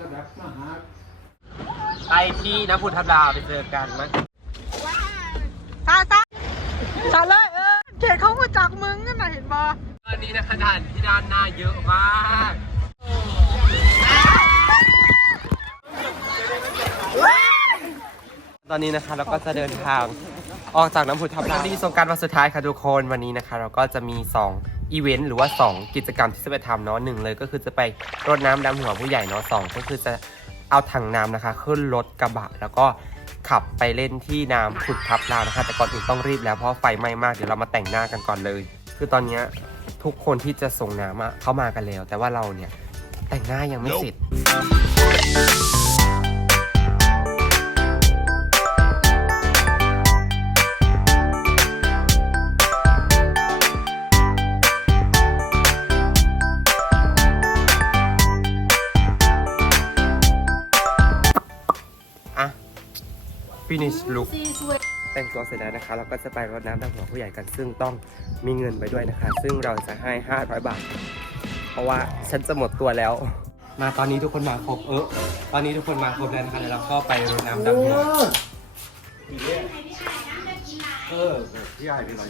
ระดับมหาไปที่น้ำพุทับลาวไปเจอกันมั้ยตาตาตาเลยเออเขตเขามาจากมึงนั่นน่ะเห็นปะตอนนี้นะคะด่านที่ด้านหน้าเยอะมากตอนนี้นะคะเราก็จะเดินทางออกจากน้ำพุทับลาวนี่สงกรารวันสุดท้ายค่ะทุกคนวันนี้นะคะ เราก็จะมี2อี อีเวนต์หรือว่า 2 กิจกรรมที่จะไปทำเนาะหนึ่งเลยก็คือจะไปรดน้ำดำหัวผู้ใหญ่เนาะสองก็คือจะเอาถังน้ำนะคะ ขึ้นรถกระบะแล้วก็ขับไปเล่นที่น้ำผุดทับลาวนะคะ แต่ก่อนอื่นต้องรีบแล้วเพราะไฟไหม้มากเดี๋ยวเรามาแต่งหน้ากันก่อนเลย คือตอนนี้ทุกคนที่จะส่งน้ำอะเข้ามากันแล้ว แต่ว่าเราเนี่ยแต่งหน้ายังไม่เสร็จ finish look แต่งตัวเสร็จแล้วนะคะ เราก็จะไปรดน้ำดำหัวผู้ใหญ่กัน ซึ่งต้องมีเงินไปด้วยนะคะ ซึ่งเราจะให้ 500 บาท เพราะว่าฉันจะหมดตัวแล้ว มาตอนนี้ทุกคนมาครบเออตอนนี้ทุกคนมาครบแล้วนะคะเดี๋ยวเราก็ไปรดน้ำดำหัวเออพี่ใหญ่พี่ใหญ่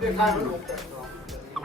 ไปพร้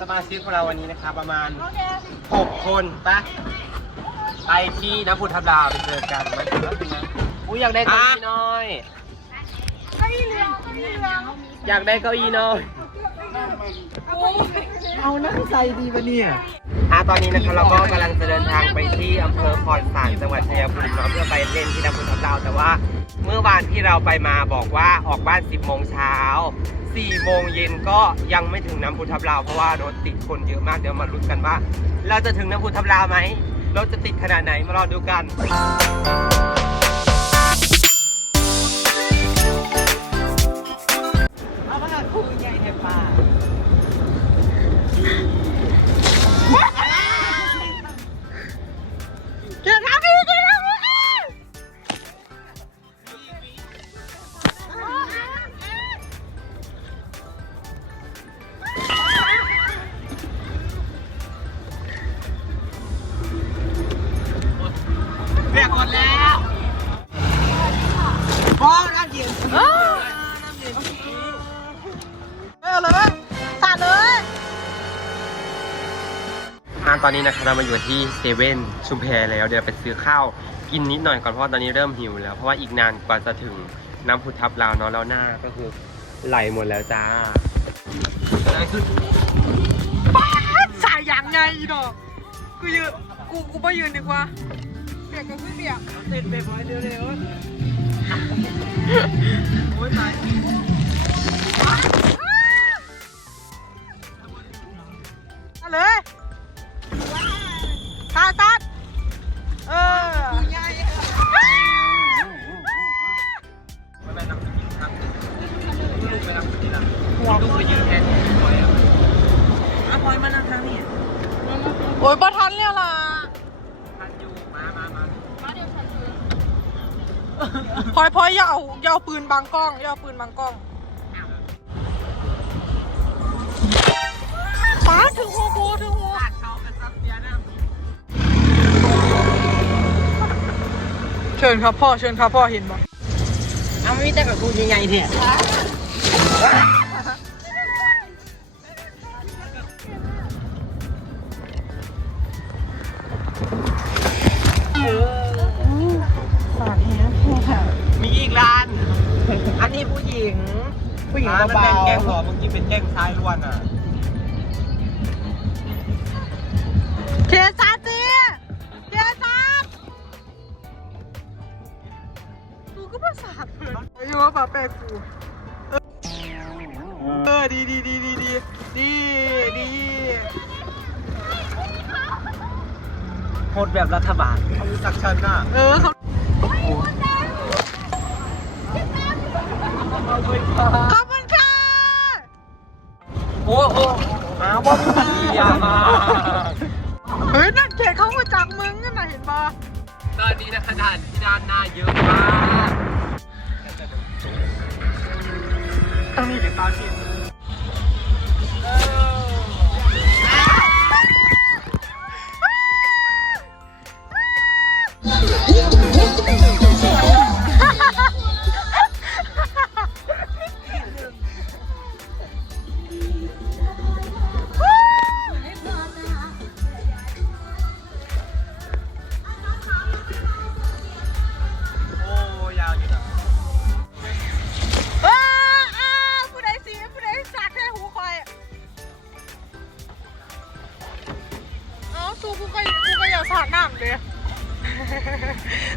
สมาชิกของเราวันนี้นะคะประมาณ 6 คนปะไปที่น้ำพุทับลาวไปเจอกันมันแล้วเป็นไงอุ้ยอยากได้เก้าอี้น้อยอยากได้เก้าอี้น้อย เอานั่งใส่ดีปะเนี่ย อะตอนนี้นะคะเราก็กำลังจะเดินทางไปที่อำเภอคอนสารจังหวัดชัยภูมิเนาะเพื่อไปเล่นที่น้ำพุทับลาวแต่ว่า เมื่อวานที่เราไปมาบอกว่าออกบ้าน 10โมงเช้า4โมงเย็นก็ยังไม่ถึงน้ำพุทับลาวเพราะว่ารถติดคนเยอะมากเดี๋ยวมาลุ้นกันว่า เราจะถึงน้ำพุทับลาวไหมรถจะติดขนาดไหนมารอดูกัน อะตอนนี้นะคะเรามาอยู่ที่เซเว่นชุมแพแล้วเดี๋ยวไปซื้อข้าวกินนิดหน่อยก่อนเพราะตอนนี้เริ่มหิวแล้ว เพราะว่าอีกนานกว่าจะถึงน้ำพุทับลาวเนาะแล้วหน้าก็คือไหลหมดแล้วจ้าแล้วคือสายยังไงดอกกูยืนกูกูไปยืนดีกว่าเปียกก็คือเปียกเสร็จไปบ่อยเร็วๆโอ้ยตายเอาเลย ตาตัดเออไม่เป็นน้ำกินครับลูกไปน้ำกินนะลูกไปยืนแทนหน่อยอะอะพอยมานั่งทางนี้โอ้ยประทันเลยล่ะทันอยู่มามามาพลอยพลอยอย่าเอาอย่าเอาปืนบังกล้องอย่าเอาปืนบังกล้อง เชิญครับพ่อเชิญครับพ่อเห็นบ่เอาไม่แต่กับกูยังไงเนี่ยสาดแฮะมีอีกร้าน อันนี้ผู้หญิงผู้หญิงร้านมันเบาเป็นแกงหอมเมื่อกี้เป็นแกงชายล้วนอะๆเคซาจี อนอยู่ว่าป่าแปลกกู เออ ดีดีดีดีดีดีดีโหดแบบรัฐบาลเขารู้จักฉันน่ะเออเขาเอาด้วยค่ะขอบคุณค่ะ โอ้โหอ้าวบ่มียามาเฮ้ยนั่นเกดเขามาจากมึงนั่นน่ะเห็นปะตอนนี้นะคะด่านที่ด้านหน้าเยอะมาก ต้องมีเ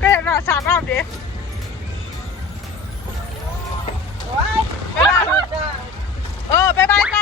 ก็อยากสาดน้ำดิบ๊ายบายเออบ๊ายบาย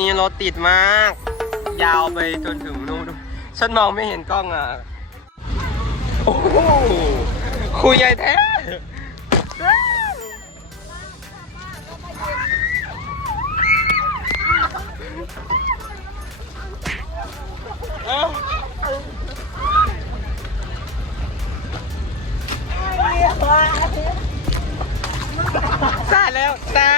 นี้รถติดมาก ยาวไปจนถึงนู่นฉันมองไม่เห็นกล้องอะ โอ้โหคุยใหญ่แท้เอ้าสาดแล้วสา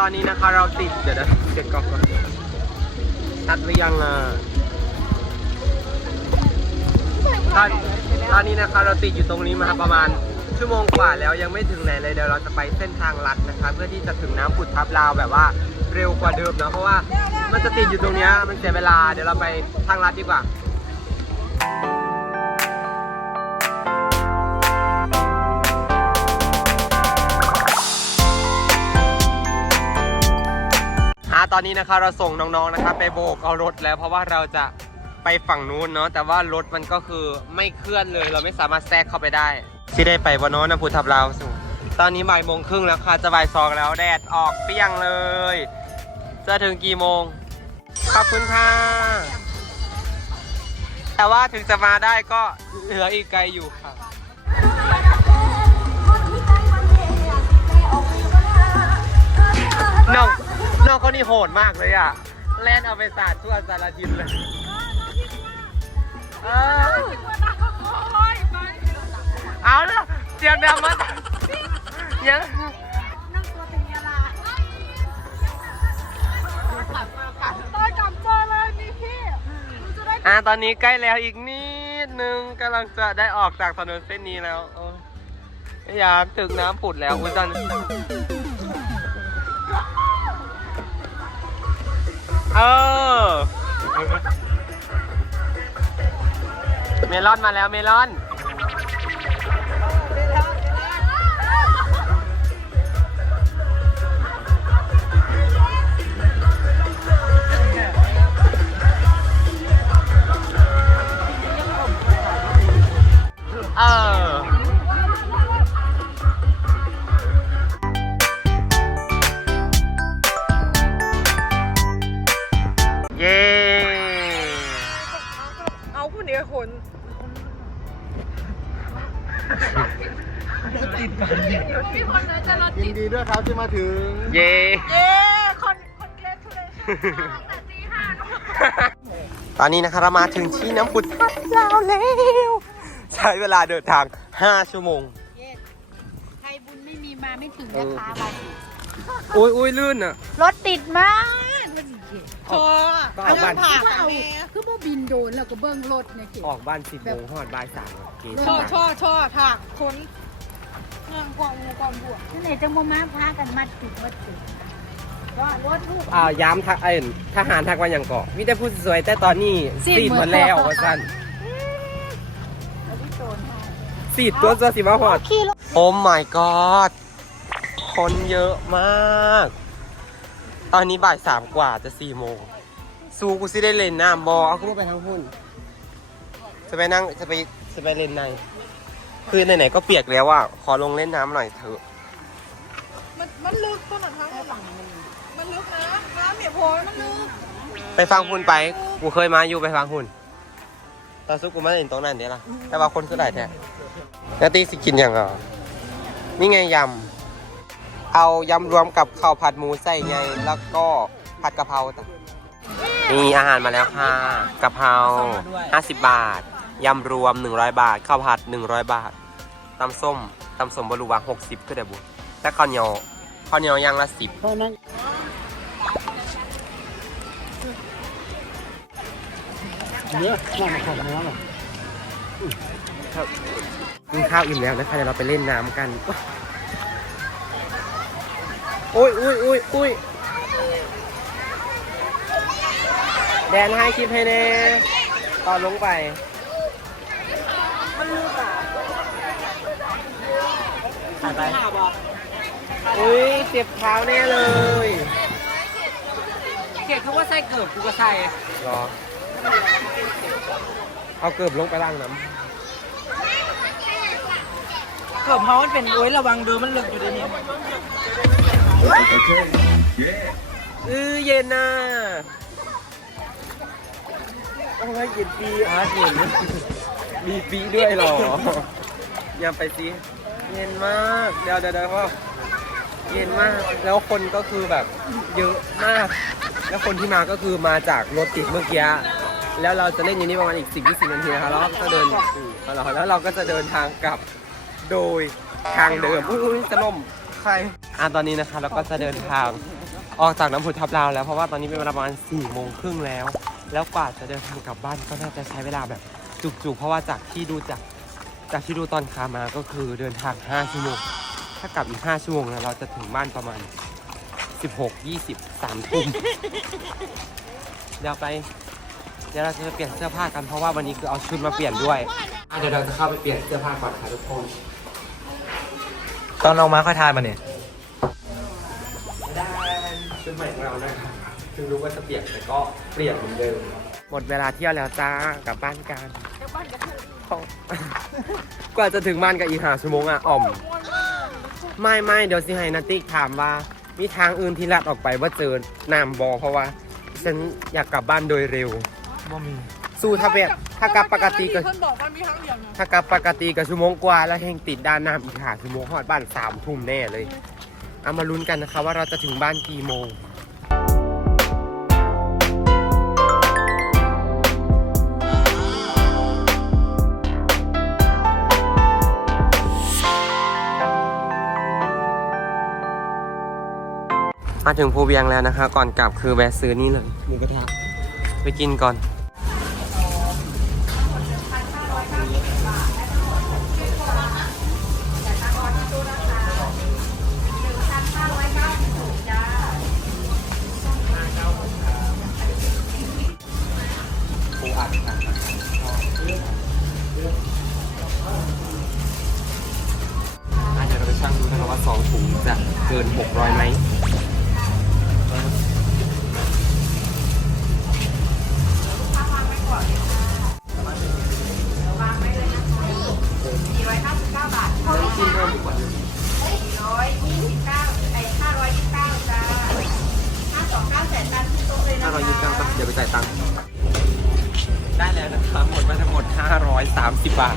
ตอนนี้นะคะเราติด เดี๋ยวนะเก็บกล้องก่อนตัดหรือยังอะตอนตอนนี้นะคะเราติดอยู่ตรงนี้มาประมาณ ชั่วโมงกว่าแล้วยังไม่ถึงไหนเลยเดี๋ยวเราจะไปเส้นทางลัดนะคะ เพื่อที่จะถึงน้ำผุดทับลาวแบบว่าเร็วกว่าเดิมนะเพราะว่ามันจะติดอยู่ตรงเนี้ยมันเสียเวลาเดี๋ยวเราไปทางลัดดีกว่า ตอนนี้นะคะเราส่งน้องๆนะคะไปโบกเอารถแล้ว เพราะว่าเราจะไปฝั่งนู้นเนาะแต่ว่ารถมันก็คือไม่เคลื่อนเลย เราไม่สามารถแทรกเข้าไปได้ที่ได้ไปบนน้นนะพูทับลาสูตอนนี้บ่ายโมงครึ่งแล้วค่ะจะบ่ายสองแล้วแดดออกเปรี้ยงเลย จะถึงกี่โมง ขอบคุณค่ะ แต่ว่าถึงจะมาได้ก็เหลืออีกไกลอยู่ค่ะน้อง น้องคนนี้โหดมากเลยอะ แล่นเอาไปสาดทั่วสารทิศเลยเออเอาเนอะเสียงดังมากยังตอนกลับเจอเลยมีพี่หนูจะได้อะตอนนี้ใกล้แล้วอีกนิดนึงกำลังจะได้ออกจากถนนเส้นนี้แล้วโอ้ยอยากถึงน้ำปุดแล้วอุ้ยตอน เมลอนมาแล้วเมลอน เออ ผู้เดียวคนยินดีด้วยครับที่มาถึง เย้เย้คนคนเกรดทุเรศตอนนี้นะคะเรามาถึงที่น้ำพุทับยาวแล้วใช้เวลาเดินทาง 5 ชั่วโมง ใครบุญไม่มีมาไม่ถึงนะคะวันอุ้ยอุ้ยลื่นอะ รถติดมาก โอ้ก็ออกบ้านผ่าก็เอาคือบ่บินโดนแล้วก็เบิ้งรถเนี่ยเก๋ออกบ้าน10โมงหอดบ่ายสามเกช่อช่อช่อถักคนงานกวางงูกวางบวชนั่นไหนจังบ่มาพากันมัดติดมัดติดก็รถทุกอ่าย้ำทักเอ็นทหารทักว่าอย่างเกาะมีแต่ผู้สวยแต่ตอนนี้ซีดสีดหหมมดดแล้วแล้วว่าสั้นแล้วที่โดนให้สีดตัวเสื้อสีมาหอดขี่รถโอ้ my god คนเยอะมาก ตอนนี้บ่ายสามกว่าจะสี่โมงสู้กูสิได้เล่นน้ำบอเอากูไปทางหุ้นจะไปนั่งจะไปจะไปเล่นในคือไหนๆก็เปียกแล้วอะขอลงเล่นน้ำหน่อยเถอะ มันมันลึกต้นหนังทั้งมันลึกนะน้ำเหมียโพยมันลึก ไปฟังหุ้นไป กูเคยมาอยู่ไปฟังหุ้นตอนสู้กูมาเล่นตรงนั้นเดี๋ยวล่ะแต่ว่าคนคือหลายแท้แล้วตีสิกินอย่างอะนี่ไงยำ เอายำรวมกับข้าวผัดหมูใส่ไง แล้วก็ผัดกะเพราต่างนี่อาหารมาแล้วค่ะกะเพรา50 บาท ยำรวม 100 บาท ข้าวผัด 100 บาทตำส้มตำส้มบรูวา60คือเดบุและข้าวเหนียวข้าวเหนียวย่างละ10เพราะนั้นเนี่ยมามาขับน้อกินข้าวอิ่มแล้วนะคะเดี๋ยวเราไปเล่นน้ำกัน อ้ยอุ้ยอุ้ยอุ้ยแดนให้คลิปให้แน่ตอนลงไป มันลืมอะไปอุ้ยเจ็บเท้าแน่เลยเกียรคือว่าใส่เกิบกูก็ใส่รอ เอาเกือบลงไปล่างน้เกิบเขามันเป็นโอ้ยระวังเดินมันลึกอยู่ในนี้ำอือเย็นน่ะโอ้ยเย็นปีอาร์ตเย็นมีปีด้วยเหรอ อย่าไปสิเย็นมากเดี๋ยวเดี๋ยวเดี๋ยวพ่อเย็นมาก แล้วคนก็คือแบบเยอะมาก แล้วคนที่มาก็คือมาจากรถติดเมื่อกี้ แล้วเราจะเล่นอย่างนี้ประมาณอีก10 20นาทีนะคะแล้วเราก็จะเดินแล้วเราก็จะเดินทางกลับโดยทางเดิมอุ้ยจะล่มใคร อะตอนนี้นะคะเราก็จะเดินทางออกจากน้ำผุดทับลาวแล้วเพราะว่าตอนนี้เป็นเวลาประมาณ4โมงครึ่งแล้ว แล้วกว่าจะเดินทางกลับบ้านก็น่าจะใช้เวลาแบบจุกๆ เพราะว่าจากที่ดูจากจากที่ดูตอนขามาก็คือเดินทาง5ชั่วโมงถ้ากลับอีก5ชั่วโมงนะเราจะถึงบ้านประมาณ 16 20 3ทุ่มเดี๋ยวไปเดี๋ยวเราจะไปเปลี่ยนเสื้อผ้ากันเพราะว่าวันนี้คือเอาชุดมาเปลี่ยนด้วยอะเดี๋ยวเราจะเข้าไปเปลี่ยนเสื้อผ้าก่อนค่ะทุกคนตอนลงมาค่อยทานมาเนี่ย ม่ของเรานะครับถึงรู้ว่าจะเปลี่ยนแต่ก็เปลี่ยนเหมือนเดิมหมดเวลาเที่ยวแล้วจ้ากลับบ้านกันของกว่าจะถึงบ้านกับอีกหาชั่วโมงอะอ่อม ไม่ไม่เดี๋ยวสิให้นาติกถามว่า มีทางอื่นที่ลัดออกไปว่าเจอน้ำบอเพราะว่า ฉันอยากกลับบ้านโดยเร็วบ่มีสู้ถ้าแบบถ้ากลับปกติก็เพื่อนบอกว่ามีครั้งเดียวนะถ้ากลับปกติกับชั่วโมงกว่าแล้วแห่งติดด้านน้ำอีกหาชั่วโมงหอดบ้านสามทุ่มแน่เลยเอามาลุ้นกันนะคะว่าเราจะถึงบ้านกี่โมง มาถึงภูเวียงแล้วนะคะ ก่อนกลับคือแวะซื้อนี่เลยหมูกระทะไปกินก่อนปูอัดค่ะอะเดี๋ยวเราไปชั่งดูนะครับว่าสองถุงจะเกิน 600ไหม 529บาทเดี๋ยวไปจ่ายตังค์ได้แล้วนะครับหมดไปทั้งหมด 530 บาท